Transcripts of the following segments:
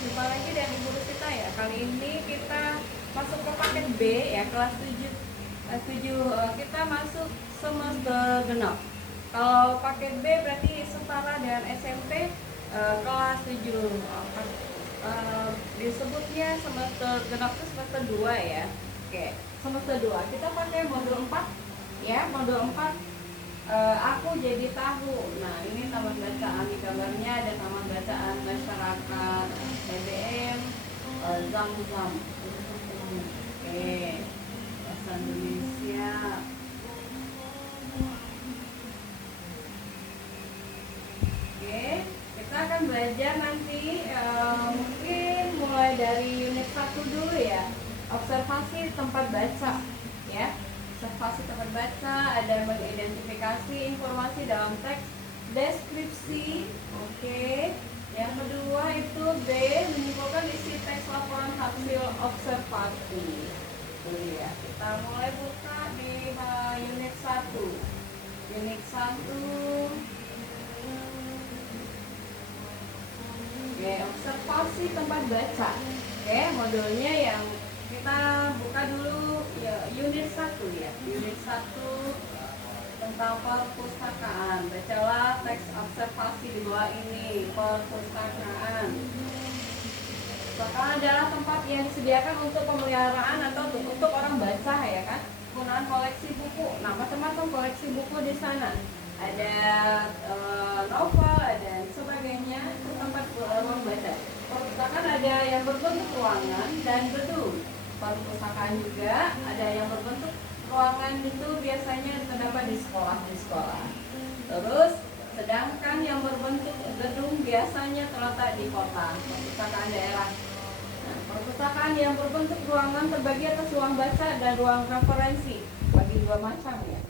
Jumpa lagi dengan Ibu Rusita ya. Kali ini kita masuk ke paket B ya, kelas 7. Kelas 7 kita masuk semester genap. Kalau paket B berarti setara dengan SMP kelas 7. Disebutnya semester genap itu semester 2 ya. Oke, semester 2. Kita pakai modul 4 ya, modul 4. Aku jadi tahu. Nah, ini taman bacaan, di gambarnya ada taman bacaan masyarakat, BBM, Zam-Zam. Oke, bahasa Indonesia. Oke, kita akan belajar nanti mungkin mulai dari unit 1 dulu ya. Observasi tempat baca ya. Observasi tempat baca, ada mengidentifikasi informasi dalam teks, deskripsi. Oke. Yang kedua itu B, menyimpulkan isi teks laporan hasil observasi. Itu ya. Kita mulai buka di unit 1. Unit 1. Oke, observasi tempat baca. Oke, modulnya yang kita buka dulu ya, unit 1 ya. Unit 1 tentang perpustakaan. Bacalah teks observasi di bawah ini. Perpustakaan. Perpustakaan adalah tempat yang disediakan untuk pemeliharaan atau untuk orang baca ya kan. Penggunaan koleksi buku. Nah, macam-macam koleksi buku di sana. Ada novel, ada sebagainya. Itu tempat orang baca. Perpustakaan ada yang berbentuk ruangan dan gedung. Perpustakaan juga ada yang berbentuk ruangan, itu biasanya terdapat di sekolah. Terus sedangkan yang berbentuk gedung biasanya terletak di kota, perpustakaan daerah. Nah, perpustakaan yang berbentuk ruangan terbagi atas ruang baca dan ruang referensi, bagi dua macam ya.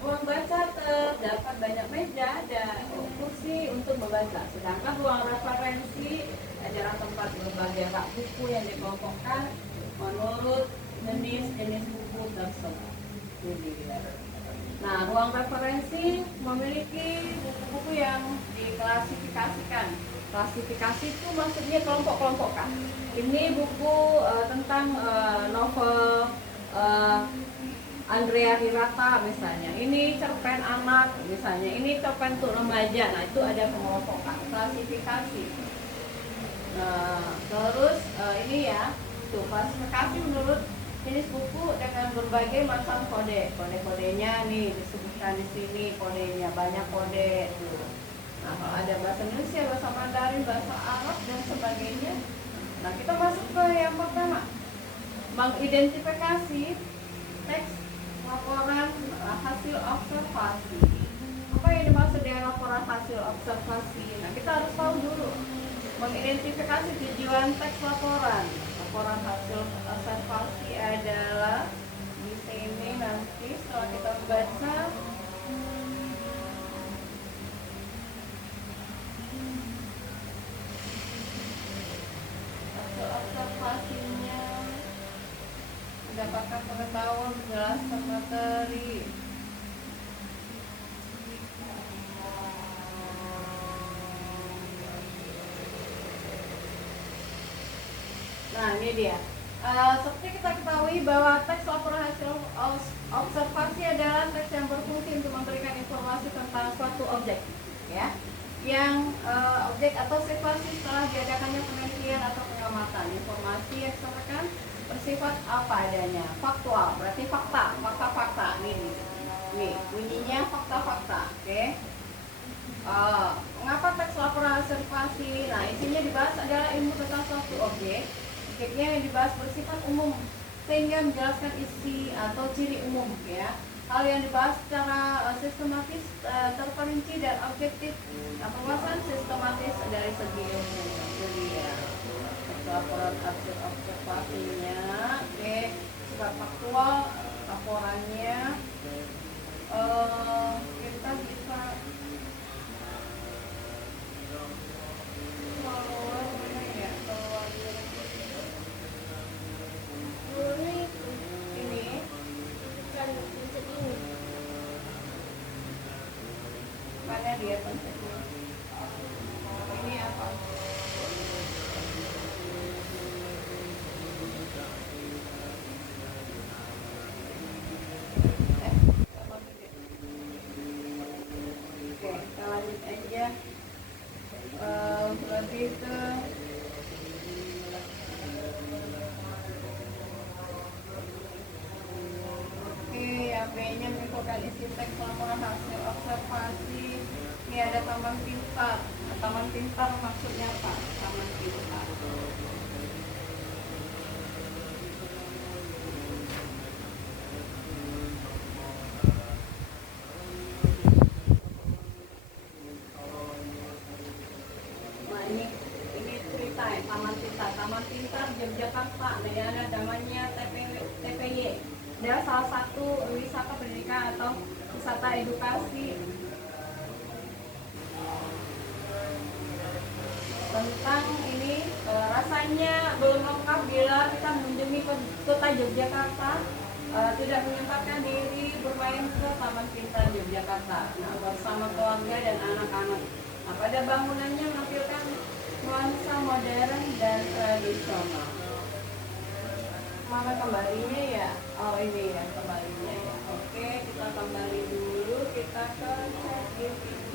Ruang baca terdapat banyak meja dan kursi untuk membaca, sedangkan ruang referensi adalah tempat berbagai rak buku yang dikelompokkan menurut jenis buku tersebut. Nah, ruang referensi memiliki buku-buku yang diklasifikasikan. Klasifikasi itu maksudnya kelompok-kelompokkan. Ini buku tentang novel Andrea Hirata misalnya, ini cerpen anak misalnya, ini cerpen untuk remaja. Nah, itu ada pengelompokan, klasifikasi. Terus ini ya, tuh klasifikasi menurut jenis buku dengan berbagai macam kode. Kode-kodenya nih disebutkan di sini, kodenya banyak kode tuh. Nah, kalau ada bahasa Indonesia, bahasa Mandarin, bahasa Arab dan sebagainya. Nah, kita masuk ke yang pertama, mengidentifikasi teks laporan hasil observasi. Apa yang dimaksud dengan laporan hasil observasi? Nah, kita harus tahu dulu mengidentifikasi tujuan teks laporan. Laporan hasil observasi adalah di sini nanti setelah kita membaca hasil observasinya, mendapatkan pengetahuan, menjelaskan materi. Nah, ini dia. Seperti kita ketahui bahwa teks laporan hasil observasi adalah teks yang berfungsi untuk memberikan informasi tentang suatu objek, ya. Yang objek atau situasi setelah diadakannya penelitian atau pengamatan. Informasi yang disampaikan bersifat apa adanya, faktual, berarti fakta. Nih, bunyinya fakta. Oke. Mengapa teks laporan observasi? Nah, isinya dibahas adalah ilmu tentang suatu objek. Objeknya yang dibahas bersifat umum sehingga menjelaskan isi atau ciri umum ya. Hal yang dibahas secara sistematis, terperinci dan objektif. Nah, pembahasan sistematis dari segi ilmu. Jadi ya, laporan hasil observasinya, oke, sifat faktual laporannya. Kita bisa mana dia konsepnya? Ini apa? lebih ke yang B-nya menginfokan isi teks laporan hasil observasi. Ini ada taman pintar. Nah, taman pintar maksudnya apa? Taman pintar. Nah, ini cerita ya, taman pintar. Taman pintar Yogyakarta. Nah, ini ada namanya TPY. Dia salah satu wisata pendidikan atau wisata edukasi tentang ini. Rasanya belum lengkap bila kita mengunjungi kota Yogyakarta tidak menyempatkan diri bermain ke Taman Pintar Yogyakarta bersama keluarga dan anak-anak. Nah, pada bangunannya menampilkan nuansa modern dan tradisional. Mana kembalinya ya? Oh, ini ya kembalinya ya. Oke, kita kembali dulu, kita ke ChatGPT.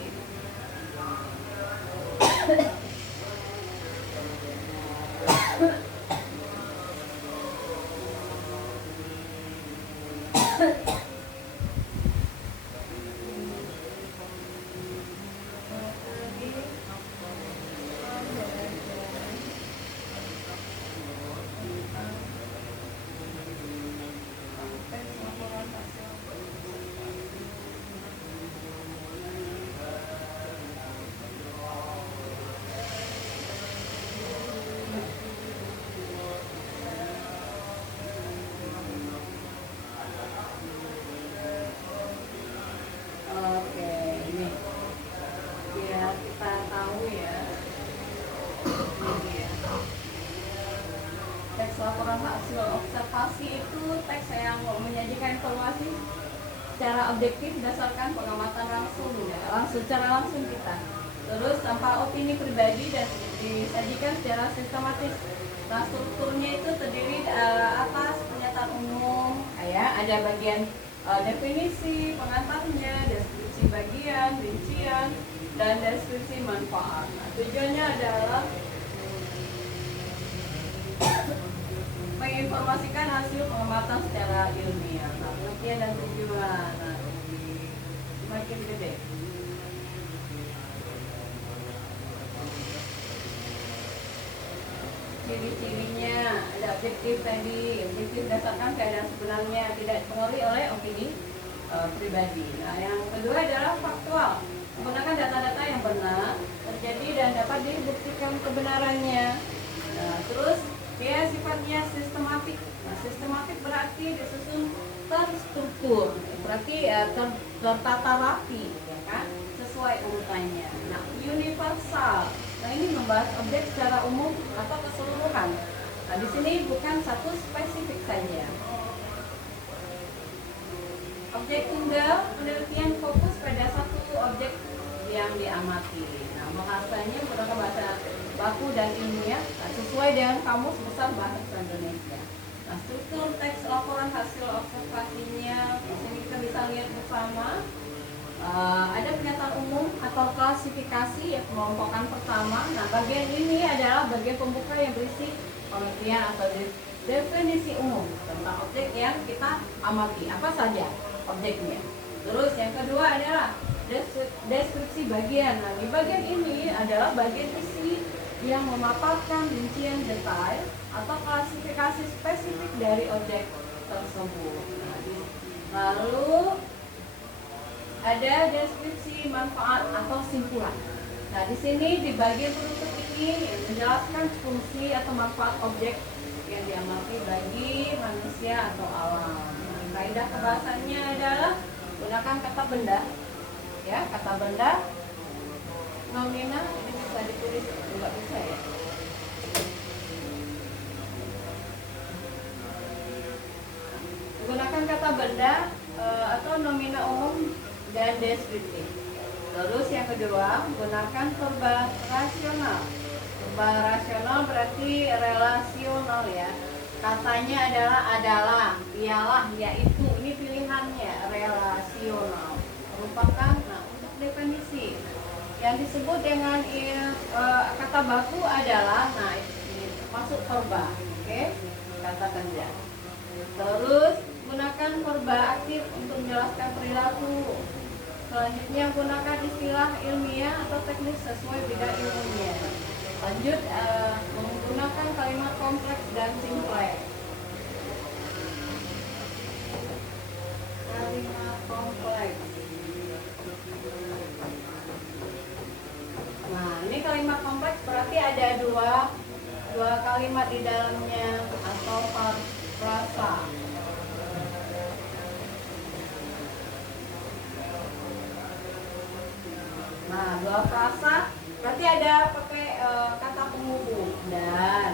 Laporan hasil observasi itu teks yang menyajikan informasi secara objektif berdasarkan pengamatan langsung secara langsung kita. Terus tanpa opini pribadi dan disajikan secara sistematis. Nah, strukturnya itu terdiri atas pernyataan umum, ada bagian definisi, pengantarnya, deskripsi bagian, rincian, dan deskripsi manfaat. Nah, tujuannya adalah menginformasikan hasil pengamatan secara ilmiah. Nah, pengertian dan tujuan. Nah, semakin gede. Ciri-cirinya ada objektif tadi, objektif berdasarkan keadaan sebenarnya, tidak dipengaruhi oleh opini pribadi. Nah, yang kedua adalah faktual, menggunakan data-data yang benar terjadi dan dapat dibuktikan kebenarannya. Nah, terus dia sifatnya sistematik. Nah, sistematik berarti disusun terstruktur, berarti tertata rapi, ya kan, sesuai urutannya. Nah, universal. Nah, ini membahas objek secara umum atau keseluruhan. Nah, di sini bukan satu spesifik saja. Objek tunggal, penelitian fokus pada satu objek yang diamati. Nah, bahasanya menggunakan bahasa baku dan ilmiah sesuai dengan kamus besar bahasa Indonesia. Nah, struktur teks laporan hasil observasinya di sini kita bisa lihat bersama. Ada pernyataan umum atau klasifikasi ya, kelompokan pertama. Nah, bagian ini adalah bagian pembuka yang berisi pengertian atau definisi umum tentang objek yang kita amati, apa saja objeknya. Terus yang kedua adalah deskripsi bagian. Nah, di bagian ini adalah bagian isi yang memaparkan rincian detail atau klasifikasi spesifik dari objek tersebut. Nah, lalu ada deskripsi manfaat atau simpulan. Nah, di sini di bagian penutup ini menjelaskan fungsi atau manfaat objek yang diamati bagi manusia atau alam. Nah, kaidah pembahasannya adalah gunakan kata benda, ya, kata benda nominal. Ini bisa ditulis, enggak bisa ya. Gunakan kata benda atau nomina umum dan deskriptif. Terus yang kedua, gunakan verba rasional. Verba rasional berarti relasional ya. Katanya adalah, ialah, yaitu. Ini pilihannya relasional. Merupakan, nah, untuk definisi Yang disebut dengan kata baku adalah, nah ini masuk verba, oke, kata kerja. Terus gunakan verba aktif untuk menjelaskan perilaku. Selanjutnya gunakan istilah ilmiah atau teknis sesuai bidang ilmunya. Lanjut menggunakan kalimat kompleks dan simpleks. Kalimat kompleks. Nah, ini kalimat kompleks berarti ada dua kalimat di dalamnya atau frasa. Nah, dua frasa berarti ada pakai kata penghubung dan,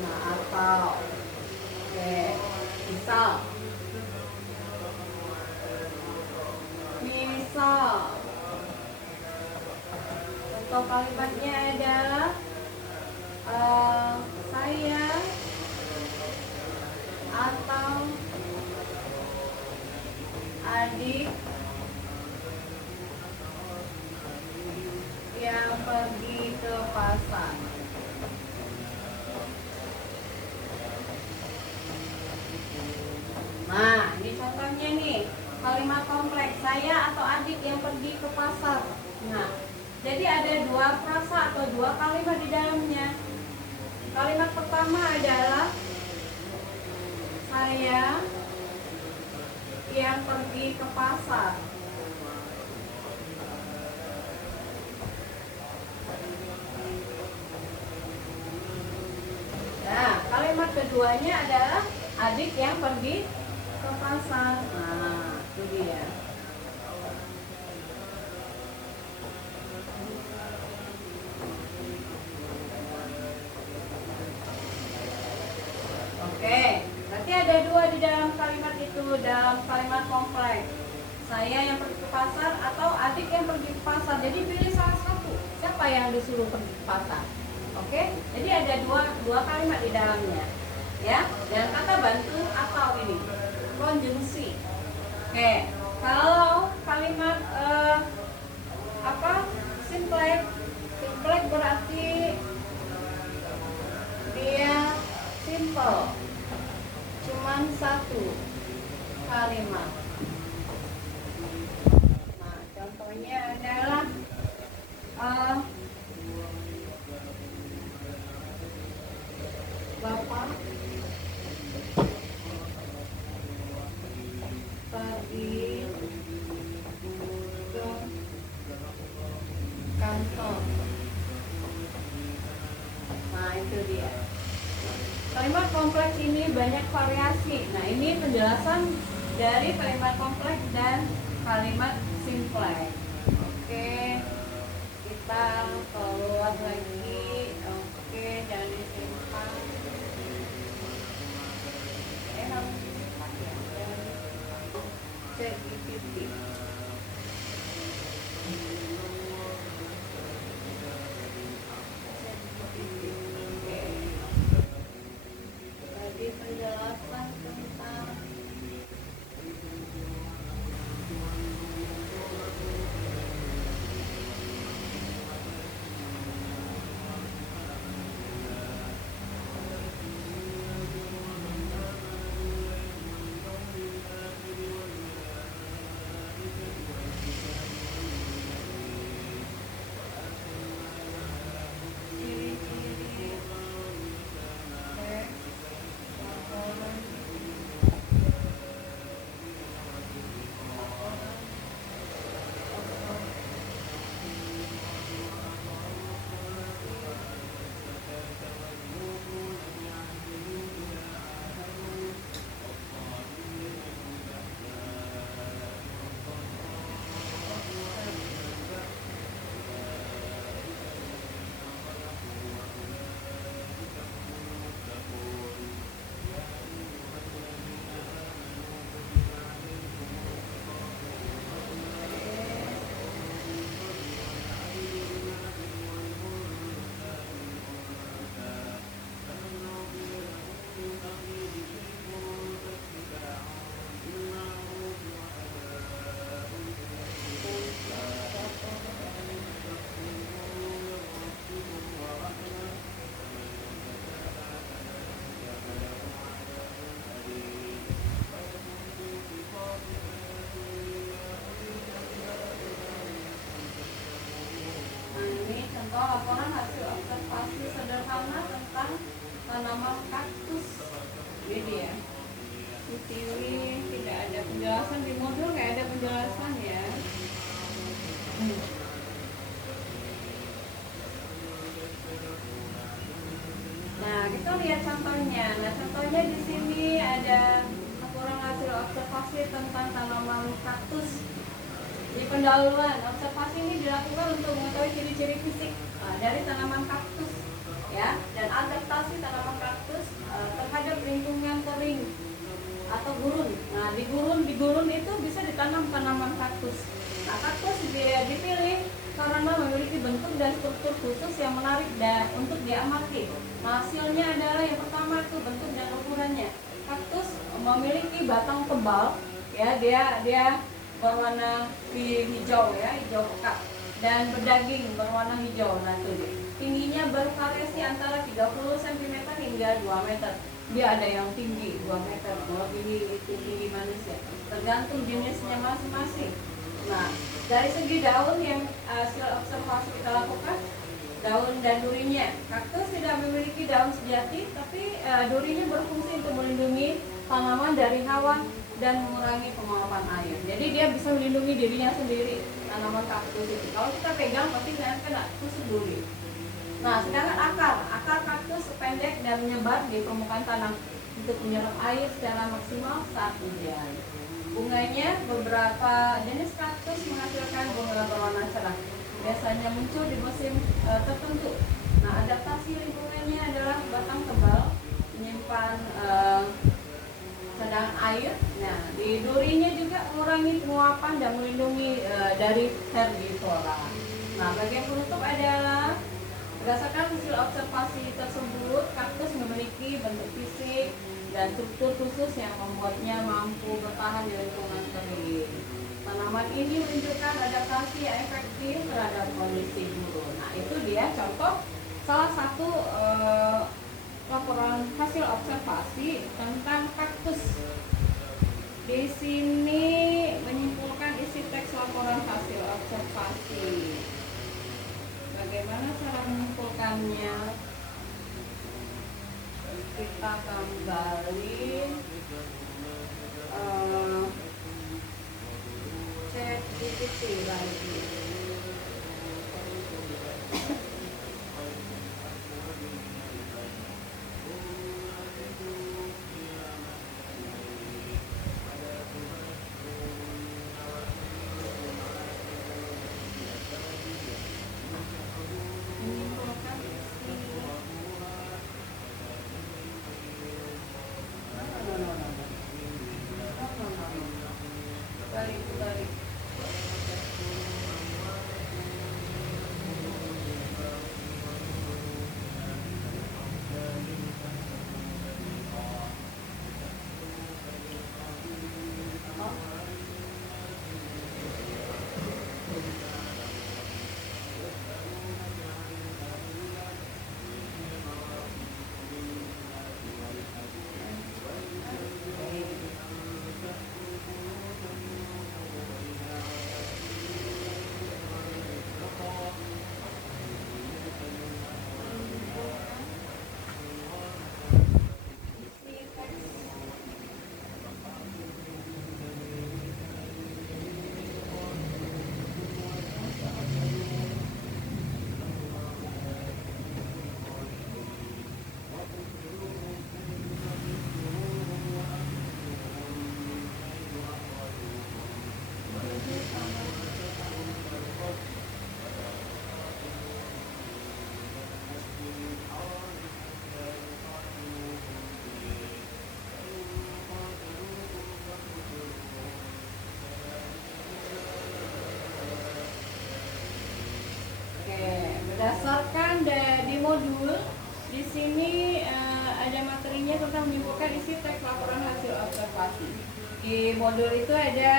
nah atau, oke, misal contoh kalimatnya adalah saya atau adik yang pergi ke pasar. Nah, ini contohnya nih, kalimat kompleks, saya atau adik yang pergi ke pasar. Nah, jadi ada dua frasa atau dua kalimat di dalamnya. Kalimat pertama adalah saya yang pergi ke pasar. Nah, kalimat keduanya adalah adik yang pergi ke pasar. Nah, itu dia. Oke, berarti ada dua di dalam kalimat itu, dalam kalimat kompleks. Saya yang pergi ke pasar atau adik yang pergi ke pasar. Jadi pilih salah satu. Siapa yang disuruh pergi ke pasar? Oke, jadi ada dua kalimat di dalamnya. Ya, dan kata bantu atau ini konjungsi. Oke, kalau kalimat simpleks berarti dia simple, cuman satu kalimat. Nah, contohnya adalah Bapak pergi ke kantor. Nah, itu dia. Kalimat kompleks ini banyak variasi. Nah, ini penjelasan dari kalimat kompleks dan kalimat simpleks. Oke, kita keluar lagi. Oke, jangan disimpan. Harus disimpan ya. ChatGPT. Penjelasan tentang contoh laporan hasil observasi sederhana tentang tanaman kaktus. Jadi ya, di sini tidak ada penjelasan, di modul nggak ada penjelasan ya. Nah, kita lihat contohnya. Nah, contohnya di sini ada laporan hasil observasi tentang tanaman kaktus. Di pendahuluan, observasi ini dilakukan untuk mengetahui ciri-ciri fisik dari tanaman kaktus, ya, dan adaptasi tanaman kaktus terhadap lingkungan kering atau gurun. Nah, di gurun itu bisa ditanam tanaman kaktus. Nah, kaktus dipilih karena memiliki bentuk dan struktur khusus yang menarik untuk diamati. Nah, hasilnya adalah yang pertama itu bentuk dan ukurannya. Kaktus memiliki batang tebal, ya, dia berwarna hijau, ya, hijau pekat, dan berdaging berwarna hijau. Nah, itu dia. Tingginya bervariasi antara 30 cm hingga 2 meter. Dia ada yang tinggi 2 meter, tinggi manusia, tergantung jenisnya masing-masing. Nah, dari segi daun yang hasil observasi kita lakukan, daun dan durinya, kaktus tidak memiliki daun sejati, tapi durinya berfungsi untuk melindungi tanaman dari hawa dan mengurangi penguapan air. Jadi dia bisa melindungi dirinya sendiri, tanaman kaktus itu. Kalau kita pegang pasti kena tusuk duri. Nah, sedangkan akar kaktus pendek dan menyebar di permukaan tanah untuk menyerap air secara maksimal saat hujan. Bunganya, beberapa jenis kaktus menghasilkan bunga berwarna cerah. Biasanya muncul di musim tertentu. Nah, adaptasi lingkungannya adalah batang tebal, menyimpan cadangan air. Nah, di durinya juga mengurangi penguapan dan melindungi dari herbivora. Nah, bagian penutup adalah berdasarkan hasil observasi tersebut, kaktus memiliki bentuk fisik dan struktur khusus yang membuatnya mampu bertahan di lingkungan kering. Tanaman ini menunjukkan adaptasi yang efektif terhadap kondisi gurun. Nah, itu dia contoh salah satu laporan hasil observasi tentang kaktus. Di sini menyimpulkan isi teks laporan hasil observasi. Bagaimana cara menyimpulkannya? Kita kembali cek GPT lagi. Balik. Berdasarkan di modul di sini ada materinya tentang menyimpulkan isi teks laporan hasil observasi. Di modul itu ada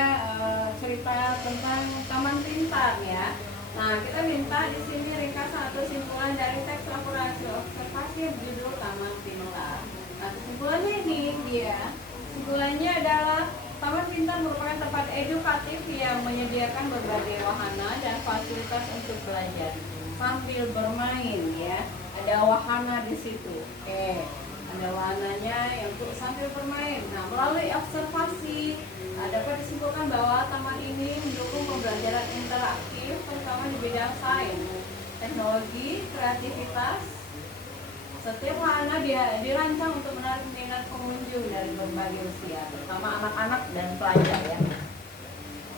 cerita tentang taman pintar, ya. Nah, kita minta di sini ringkasan atau simpulan dari teks laporan hasil observasi berjudul Taman Pintar. Nah, kesimpulannya ini dia. Simpulannya adalah Taman Pintar merupakan tempat edukatif yang menyediakan berbagai wahana dan fasilitas untuk belajar. sambil bermain ya. Ada wahana di situ. Oke. Ada wahananya yang untuk sambil bermain. Nah, melalui observasi dapat disimpulkan bahwa taman ini mendukung pembelajaran interaktif terutama di bidang sains, teknologi, kreativitas. Setiap wahana dirancang untuk menarik minat pengunjung dari berbagai usia, terutama anak-anak dan pelajar ya.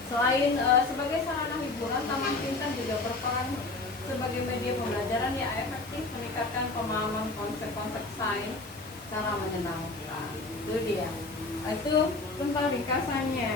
Selain sebagai sarana hiburan, Taman Pintar juga berperan sebagai media pembelajaran yang efektif, meningkatkan pemahaman konsep-konsep sains secara menyenangkan. Itu dia. Itu tentang ringkasannya.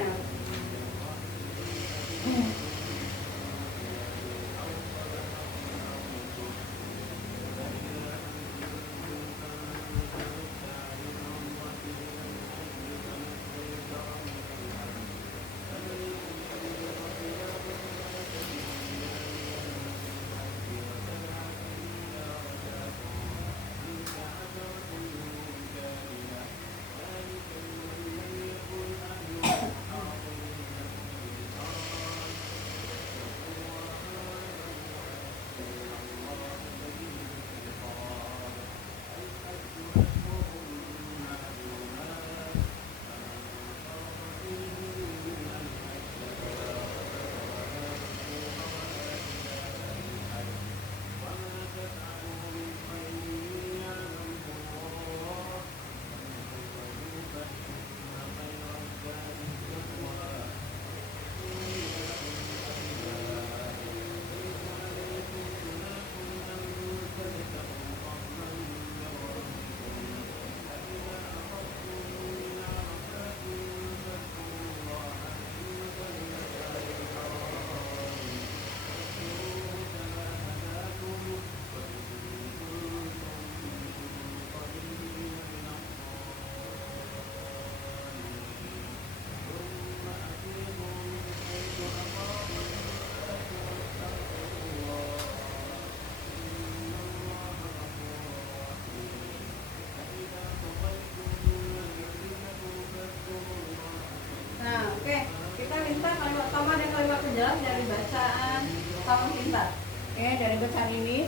Kita minta kalimat utama dan kalimat penjelas dari bacaan Taman Pintar. Oke, dari bacaan ini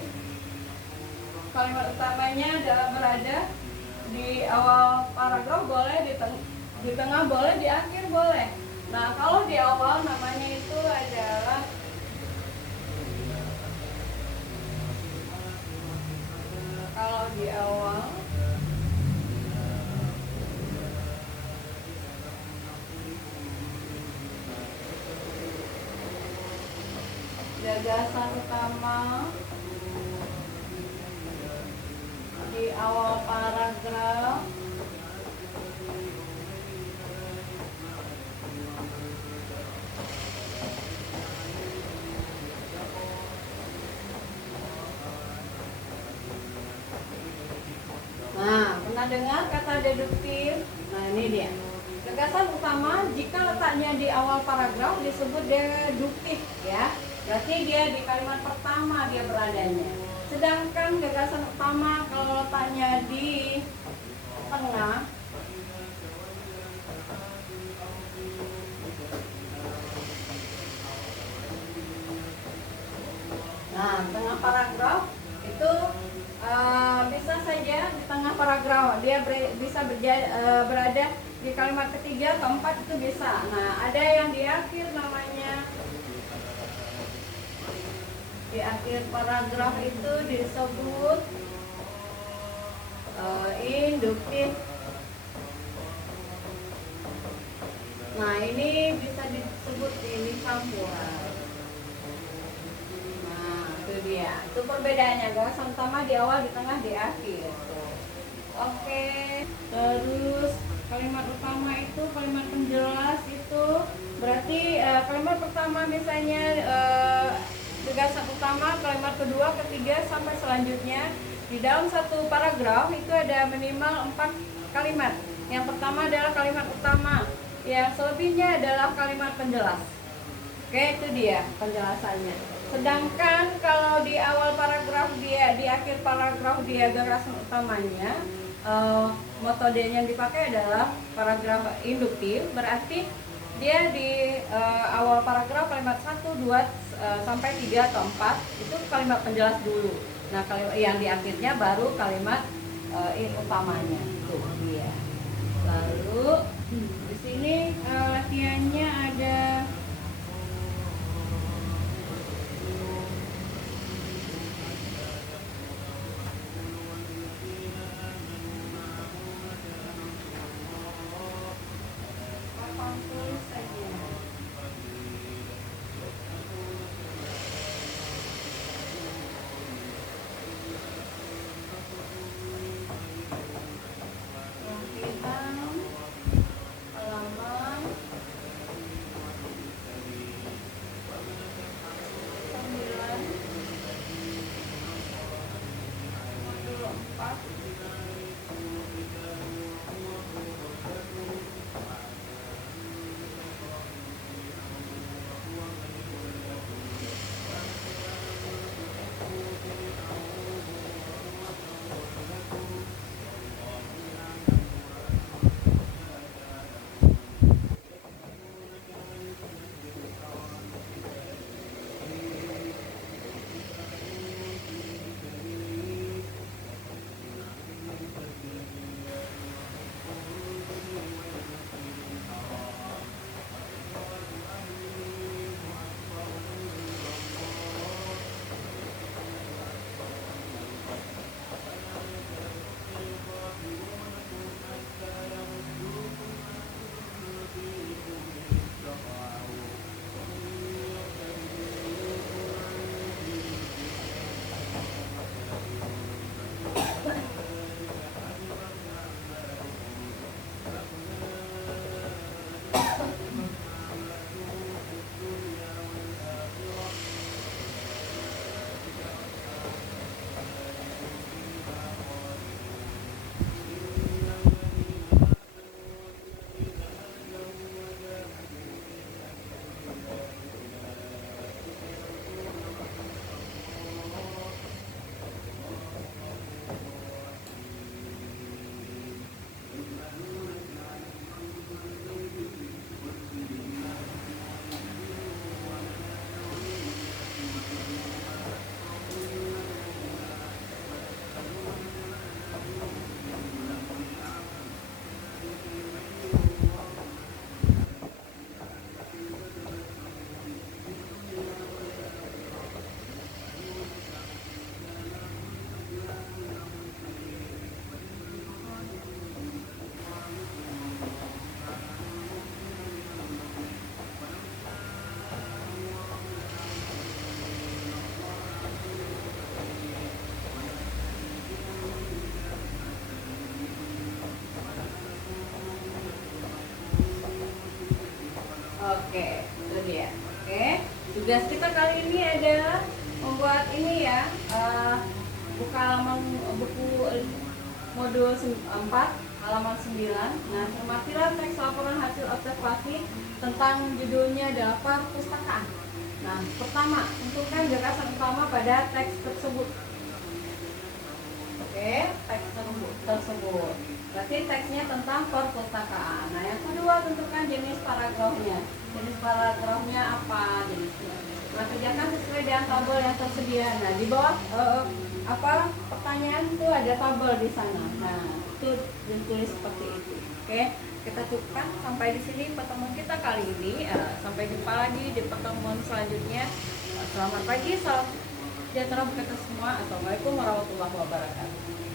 kalimat utamanya adalah berada di awal paragraf boleh, di tengah boleh, di akhir boleh. Nah, kalau di awal namanya itu adalah gagasan utama di awal paragraf. Nah, pernah dengar kata deduktif? Nah, ini dia. Gagasan utama jika letaknya di awal paragraf disebut deduktif ya. Berarti dia di kalimat pertama dia beradanya. Sedangkan gagasan utama kalau letaknya di tengah, nah tengah paragraf itu bisa saja di tengah paragraf dia bisa berada di kalimat ketiga, keempat itu bisa. Nah, ada yang di akhir namanya, di akhir paragraf itu disebut induktif. Nah, ini bisa disebut ini campuran. Nah, itu dia. Itu perbedaannya, gagasan utama di awal, di tengah, di akhir. Oke. Terus kalimat utama itu, kalimat penjelas itu berarti kalimat pertama misalnya gagasan utama, kalimat kedua, ketiga sampai selanjutnya di dalam satu paragraf itu ada minimal 4 kalimat. Yang pertama adalah kalimat utama, yang selebihnya adalah kalimat penjelas. Oke, itu dia penjelasannya. Sedangkan kalau di awal paragraf dia, di akhir paragraf dia gagasan utamanya, metode yang dipakai adalah paragraf induktif. Berarti dia di awal paragraf kalimat 1, 2, sampai 3 atau 4 itu kalimat penjelas dulu. Nah, kalimat yang di akhirnya baru kalimat utamanya. Itu dia. Lalu di sini latihannya ada papan tulis saja. Halaman 9 modul 4. Oke, itu dia. Oke, tugas kita kali ini adalah membuat ini ya, buka halaman buku modul 4 halaman 9. Nah, cermatilah teks laporan hasil observasi tentang judulnya adalah perpustakaan. Nah, pertama, tentukan gagasan utama pada teks tersebut. Oke, teks tersebut. Berarti teksnya tentang perpustakaan. Nah, yang kedua, tentukan jenis paragrafnya. Jenis paragrafnya apa jenisnya? Nah, kerjakan sesuai dengan tabel yang tersedia. Nah, di bawah pertanyaan itu ada tabel di sana. Nah, itu ditulis seperti itu. Oke, kita cukupkan sampai di sini pertemuan kita kali ini. Sampai jumpa lagi di pertemuan selanjutnya. Selamat pagi, salam sejahtera untuk kita semua. Assalamualaikum warahmatullahi wabarakatuh.